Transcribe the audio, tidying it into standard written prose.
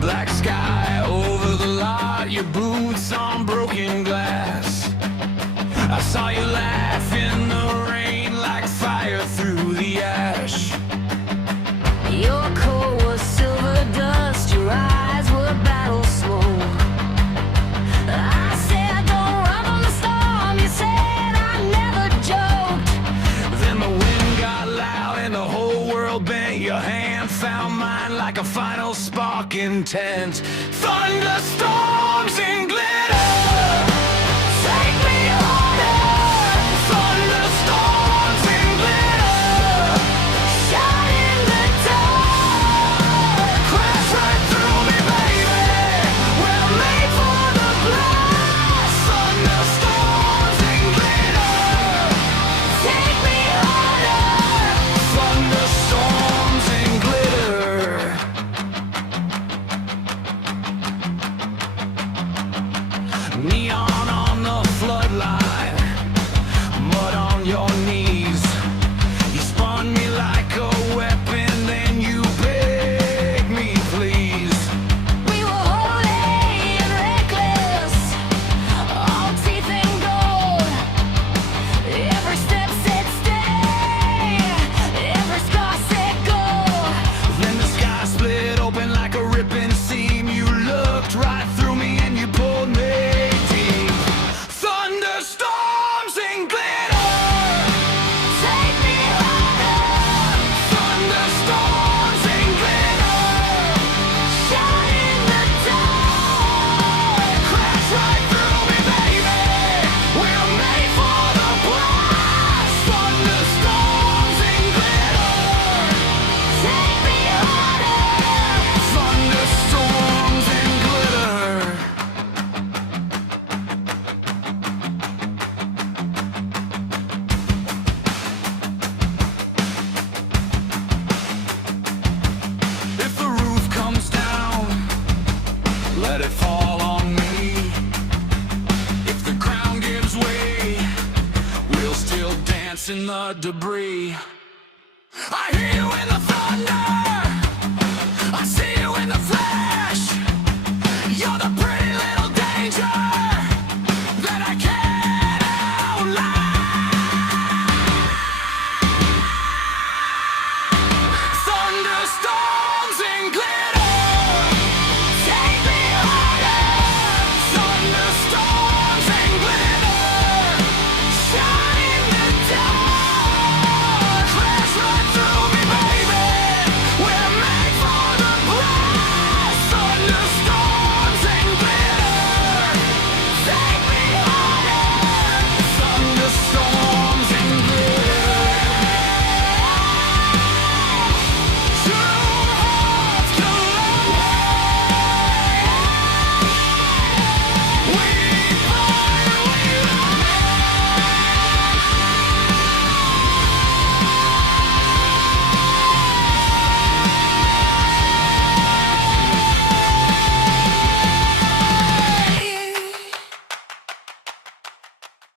Black sky over the lot, your boots on broken glass. I saw you laugh in the rain like fire through the ash. Your coat was silver dust, your eyes were battle smoke. I said don't run from the storm, you said I never joked. Then the wind got loud and the whole world bent. Your hand found mine like a final spark intent. Thunderstorms and glitter, take me harder. Thunderstorms and glitter, Shot in the dark, crash right through me, baby. We're made for the blast. Thunderstorms and glitter, take me harder. thunderstorms and glitter. Neon on the floodline, mud on your knees. You spun me like a weapon, then you begged me, please. We were holy and reckless, all teeth and gold. Every step said stay, every scar said go. Then the sky split open like a ripping seam. You looked right through me and you pulled me deep. Thunderstorms and glitter, Take me harder, thunderstorms and glitter, shot in the dark, crash right through me, baby. We're made for the blast. Thunderstorms and glitter, take me harder. thunderstorms and glitter. If the roof comes down, let it fall on me. If the ground gives way, we'll still dance in the debris. I hear you in the thunder.